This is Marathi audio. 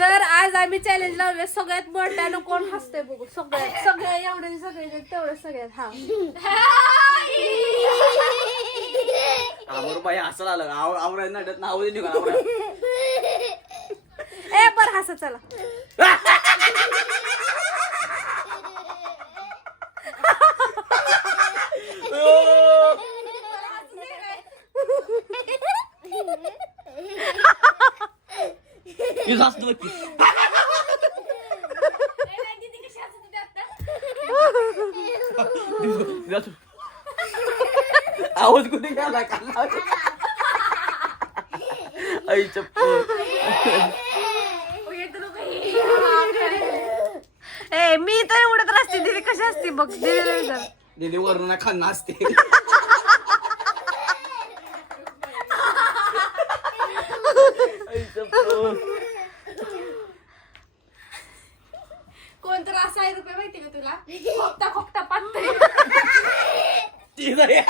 तर आज आम्ही चॅलेंज लावले सगळ्यात मोठ्यानं कोण हसते बघू. सगळ्यात सगळ्या एवढे सगळे तेवढे सगळ्यात हा. आवर बाई असं आलं आव आवरायला नाटत नाव दे निघून आवरायला. ए पर हसा चला. हे जास्त बघ की. जास्त. आवाज कुठे गेला काला आई चप्पल ए मी तर उडत असते दिदी कशी असते बघ दिदी दिदी वरून खाल्ला असते आई चप्पल असा आहे रुपये माहिती का तुला खोकता खोकता पाहते ती जाई.